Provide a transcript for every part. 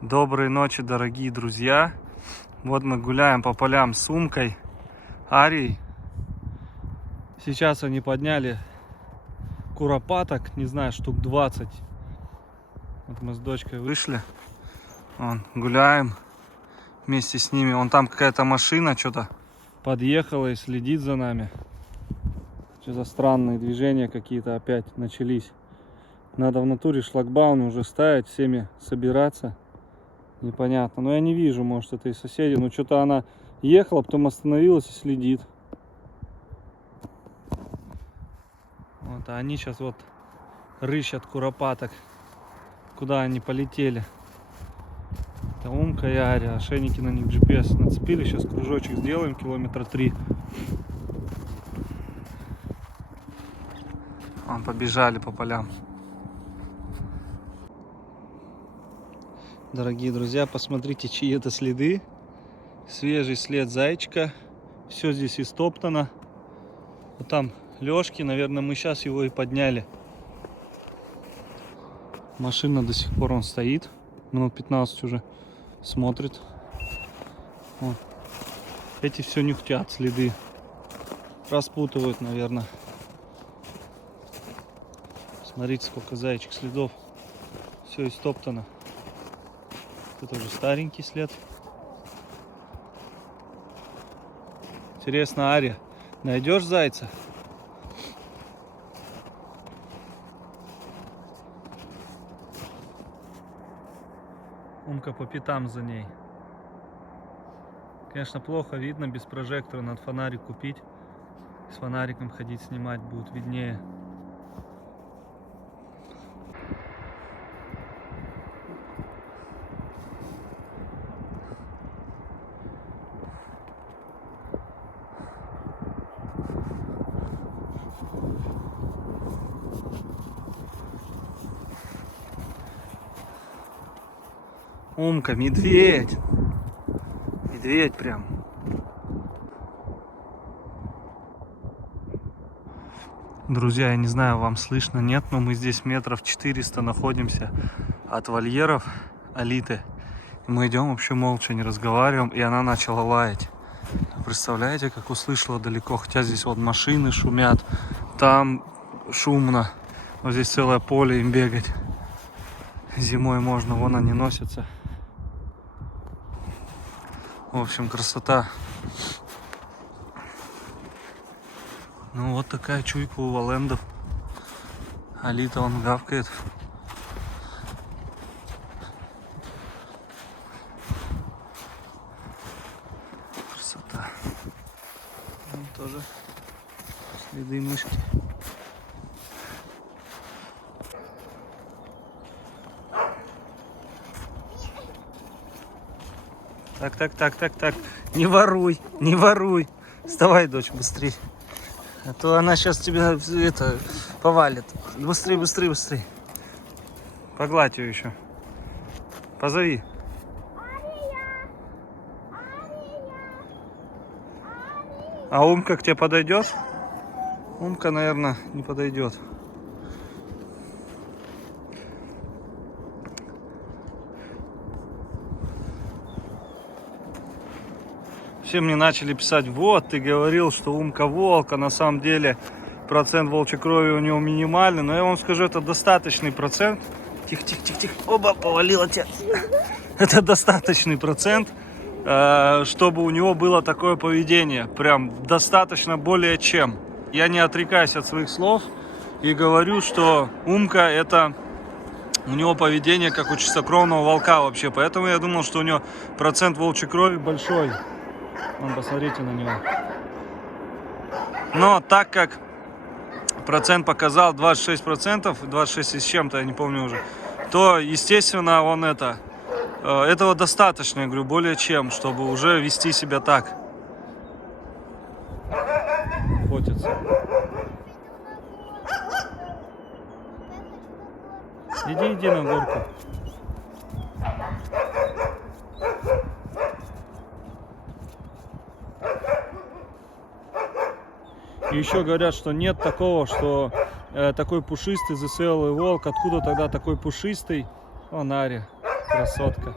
Доброй ночи, дорогие друзья. Вот мы гуляем по полям с Умкой, Арией. Сейчас они подняли куропаток, не знаю, штук 20. Вот мы с дочкой вышли. Вон, гуляем вместе с ними. Вон там какая-то машина что-то подъехала и следит за нами. Что за странные движения какие-то опять начались. Надо в натуре шлагбаум уже ставить, всеми собираться. Непонятно. Но я не вижу, может, это и соседи. Но что-то она ехала, потом остановилась и следит. Вот, а они сейчас вот рыщут куропаток. Куда они полетели. Это Умка и Ария. Ошейники на них GPS нацепили. Сейчас кружочек сделаем, километра 3. Вон, побежали по полям. Дорогие друзья, посмотрите, чьи это следы. Свежий след зайчика. Все здесь истоптано. Вот там Лёшки, наверное, мы сейчас его и подняли. Машина до сих пор он стоит. Минут 15 уже смотрит. Вот. Эти все нюхтят следы. Распутывают, наверное. Смотрите, сколько зайчик следов. Все истоптано. Это уже старенький след. Интересно, Ария, найдешь зайца? Умка по пятам за ней. Конечно, плохо видно без прожектора. Надо фонарик купить. С фонариком ходить, снимать будет виднее. Умка, медведь. Медведь прям. Друзья, я не знаю, вам слышно, нет, но мы здесь метров 400 находимся от вольеров Алиты. И мы идем вообще молча, не разговариваем, и она начала лаять. Представляете, как услышала далеко, хотя здесь вот машины шумят, там шумно, вот здесь целое поле им бегать. Зимой можно, вон они носятся. В общем, красота. Ну вот такая чуйка у валендов. Алита он гавкает. Красота. Там тоже следы мышки. Так. Не воруй, не воруй. Вставай, дочь, быстрее. А то она сейчас тебя это повалит. Быстрее. Погладь ее еще. Позови. А Умка к тебе подойдет? Умка, наверное, не подойдет. Все мне начали писать: вот, ты говорил, что Умка волк, а на самом деле процент волчьей крови у него минимальный. Но я вам скажу, это достаточный процент. Тихо. Оба, повалила тебя. Это достаточный процент, чтобы у него было такое поведение. Прям достаточно, более чем. Я не отрекаюсь от своих слов и говорю, что Умка это... У него поведение как у чистокровного волка вообще. Поэтому я думал, что у него процент волчьей крови большой. Вон, посмотрите на него. Но так как процент показал 26%, 26 и с чем-то, я не помню уже, то, естественно, он этого достаточно, я говорю, более чем, чтобы уже вести себя так. Охотятся. Иди на горку. И еще говорят, что нет такого, что такой пушистый засвелый волк. Откуда тогда такой пушистый? О, Ария, красотка.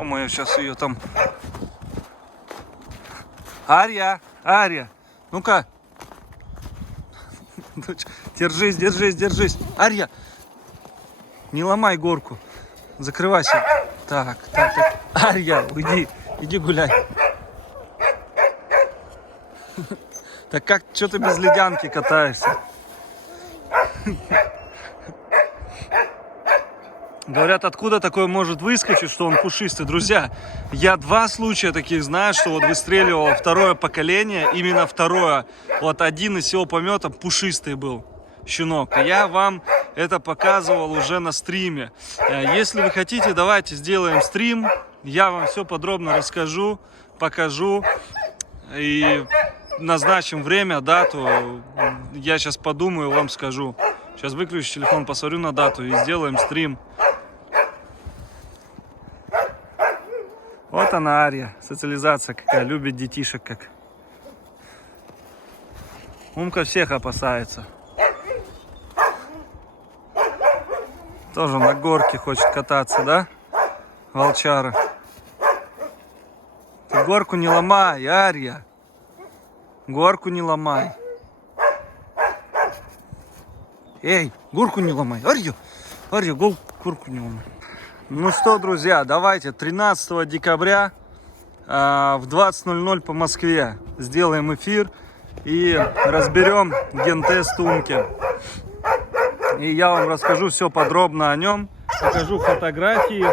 Ё-моё, сейчас ее там... Ария, Ария, ну-ка. Держись, держись, держись. Ария, не ломай горку. Закрывайся. Так, так, так. Ария, уйди, иди гуляй. Так как, что ты без ледянки катаешься? Говорят, откуда такое может выскочить, что он пушистый. Друзья, я 2 случая таких знаю, что вот выстреливало второе поколение, именно второе. Вот один из всего помета пушистый был щенок. И я вам это показывал уже на стриме. Если вы хотите, давайте сделаем стрим. Я вам все подробно расскажу, покажу. И назначим время, дату. Я сейчас подумаю, вам скажу. Сейчас выключу телефон, посмотрю на дату и сделаем стрим. Вот она, Ария, социализация какая, любит детишек как. Умка всех опасается. Тоже на горке хочет кататься, да? Волчара. Ты горку не ломай, Ария. Горку не ломай. Эй, горку не ломай. Ария, Ария, горку не ломай. Ну что, друзья, давайте 13 декабря в 20:00 по Москве сделаем эфир и разберем гентест Умки. И я вам расскажу все подробно о нем, покажу фотографии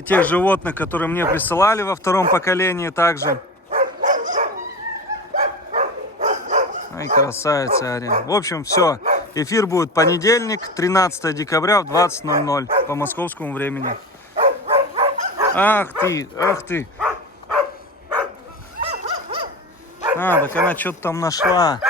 тех животных, которые мне присылали во втором поколении также. Ай, красавица, Ария. В общем, все. Эфир будет понедельник, 13 декабря в 20:00 по московскому времени. Ах ты, ах ты. А, так она что-то там нашла.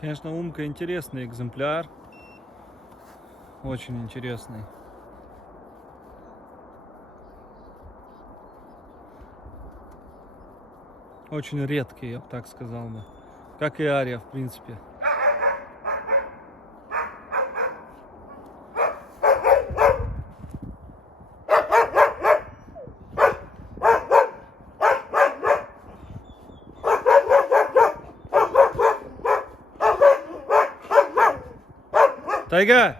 Конечно, Умка интересный экземпляр. Очень интересный. Очень редкий, я бы так сказал бы. Как и Ария, в принципе. Тайга!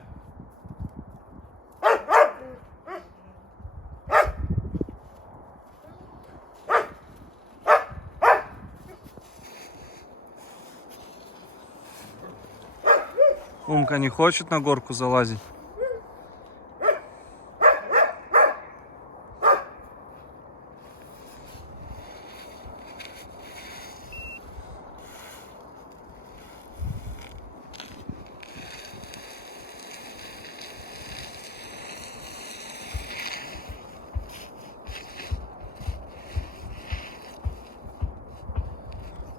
Умка не хочет на горку залазить.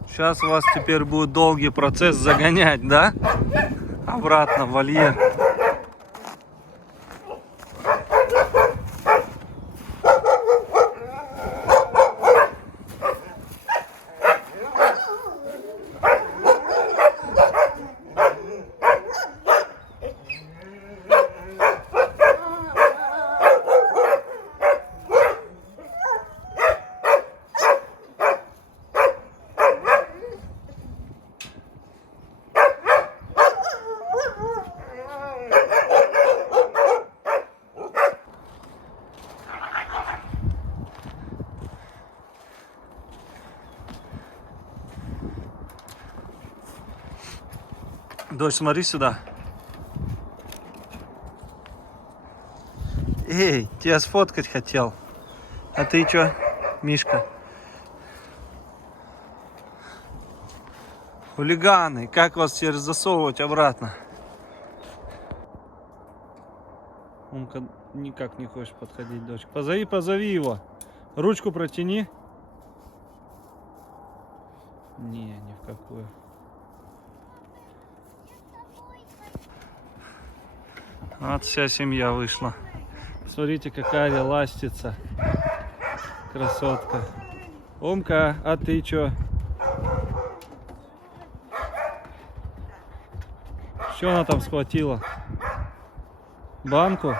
Сейчас у вас теперь будет долгий процесс загонять, да? Обратно в вольер. Дочь, смотри сюда. Эй, тебя сфоткать хотел. А ты чё, Мишка? Хулиганы, как вас теперь засовывать обратно? Он никак не хочет подходить, дочь. Позови его. Ручку протяни. Не, ни в какую. Вот вся семья вышла. Смотрите, какая Ария ластится. Красотка. Умка, а ты чё? Что она там схватила? Банку?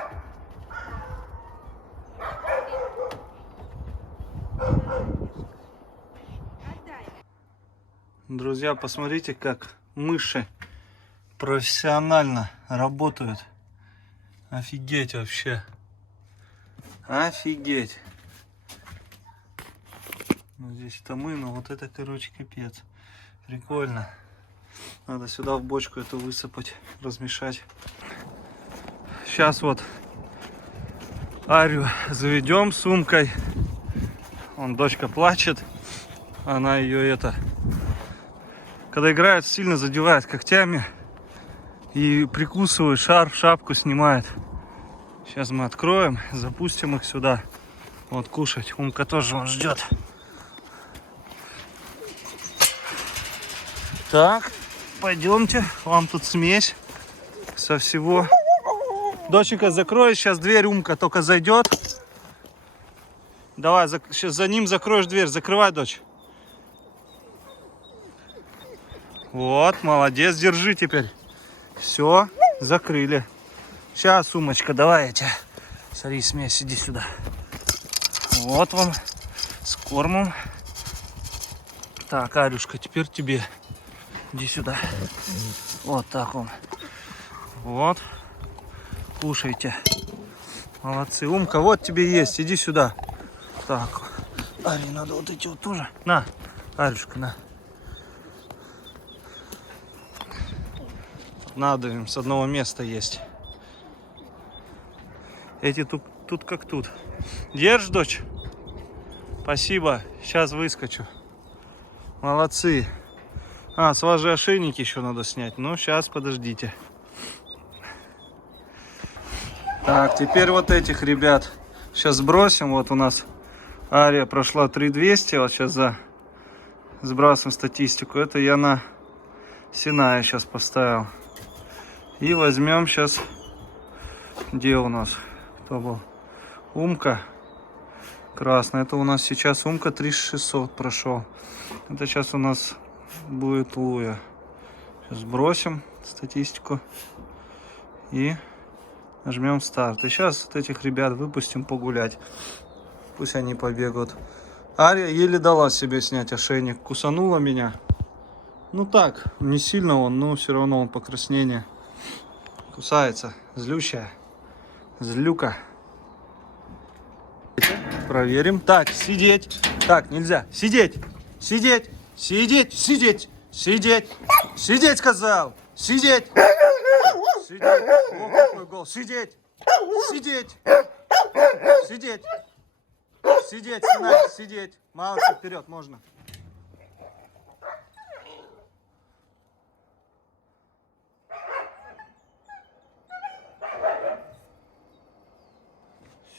Друзья, посмотрите, как мыши профессионально работают. Офигеть вообще. Офигеть. Ну, здесь это мы, но вот это, короче, капец. Прикольно. Надо сюда в бочку эту высыпать, размешать. Сейчас вот Арию заведем сумкой. Вон дочка плачет. Она ее когда играет, сильно задевает когтями. И прикусывает шапку снимает. Сейчас мы откроем, запустим их сюда. Вот кушать. Умка тоже он ждет. Так, пойдемте. Вам тут смесь со всего. Доченька, закрой сейчас дверь, Умка только зайдет. Давай, сейчас за ним закроешь дверь. Закрывай, дочь. Вот, молодец, держи теперь. Все, закрыли. Сейчас, сумочка, давай я тебя. Смотри, смесь, иди сюда. Вот вам с кормом. Так, Арюшка, теперь тебе. Иди сюда. Вот так он. Вот. Кушайте. Молодцы. Умка, вот тебе есть. Иди сюда. Так. Ари, надо вот эти вот тоже. На, Арюшка, на. Надо им с одного места есть. Эти тут как тут. Держь, дочь. Спасибо. Сейчас выскочу. Молодцы. А, с вас же ошейники еще надо снять. Ну, сейчас, подождите. Так, теперь вот этих ребят сейчас сбросим. Вот у нас Ария прошла 3200. Вот сейчас сбрасываем статистику. Это я на Синая сейчас поставил. И возьмем сейчас, где у нас, кто был? Умка красная. Это у нас сейчас Умка 3600 прошел. Это сейчас у нас будет Луя. Сейчас сбросим статистику и нажмем старт. И сейчас вот этих ребят выпустим погулять. Пусть они побегают. Ария еле дала себе снять ошейник. Кусанула меня. Ну так, не сильно он, но все равно он покраснение. Кусается. Злющая. Злюка. Проверим. Так, сидеть. Так, нельзя. Сидеть. Сидеть. Сидеть. Сидеть. Сидеть. Сидеть, сказал. Сидеть. Сидеть. О, какой голос. Сидеть. Сидеть. Сидеть. Сидеть, Синай. Сидеть. Малыш, вперед, можно.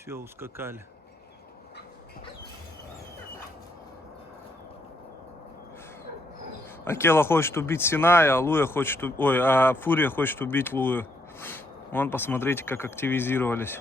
Все, ускакали. Акела хочет убить Синая, а Луя хочет... а Фурия хочет убить Лую. Вон, посмотрите, как активизировались.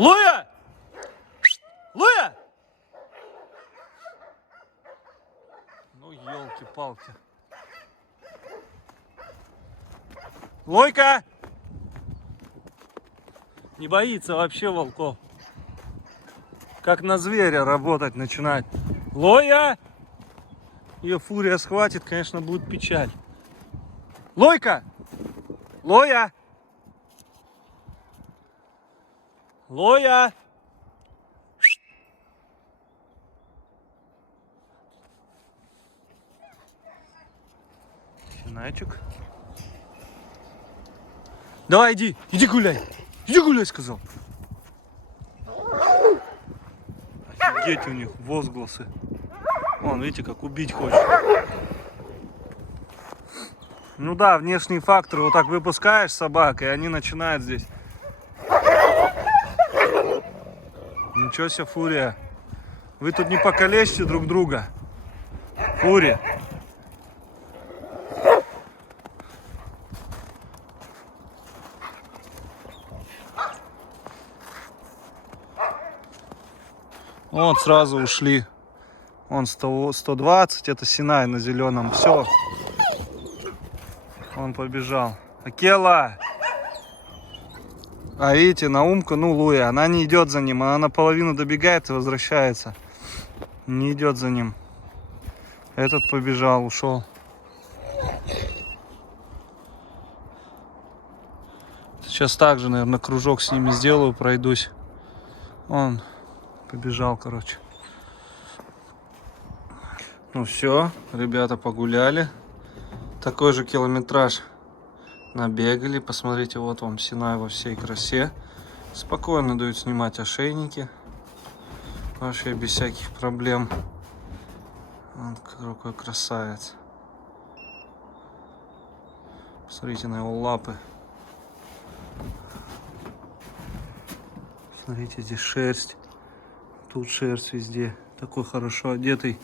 Луя! Луя! Ну, елки-палки. Лойка! Не боится вообще волков. Как на зверя работать начинает. Лоя! Ее фурия схватит, конечно, будет печаль. Лойка! Лоя! Лоя! Синайчик. Давай, иди, иди гуляй. Иди гуляй, сказал. Офигеть у них возгласы. Вон, видите, как убить хочет. Ну да, внешние факторы. Вот так выпускаешь собак, и они начинают здесь. Ничего себе, фурия. Вы тут не покалечите друг друга. Фурия. Вот сразу ушли. Он 120, это Синай на зеленом. Все. Он побежал. Акела! А видите, Наумка, ну Луя, она не идет за ним. Она наполовину добегает и возвращается. Не идет за ним. Этот побежал, ушел. Сейчас также, наверное, кружок с ними сделаю, пройдусь. Он побежал, короче. Ну все, ребята погуляли. Такой же километраж набегали. Посмотрите, вот вам Синай во всей красе. Спокойно дают снимать ошейники. Вообще без всяких проблем. Вот какой красавец. Посмотрите на его лапы. Смотрите, здесь шерсть. Тут шерсть везде. Такой хорошо одетый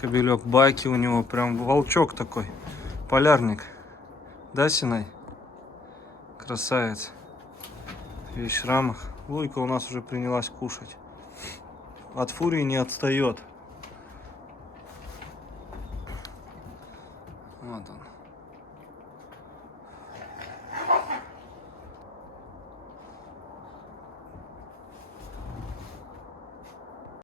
кобелек. Баки у него прям волчок такой. Полярник. Да, Синай? Красавец. Весь в шрамах. Луйка у нас уже принялась кушать. От фурии не отстает. Вот он.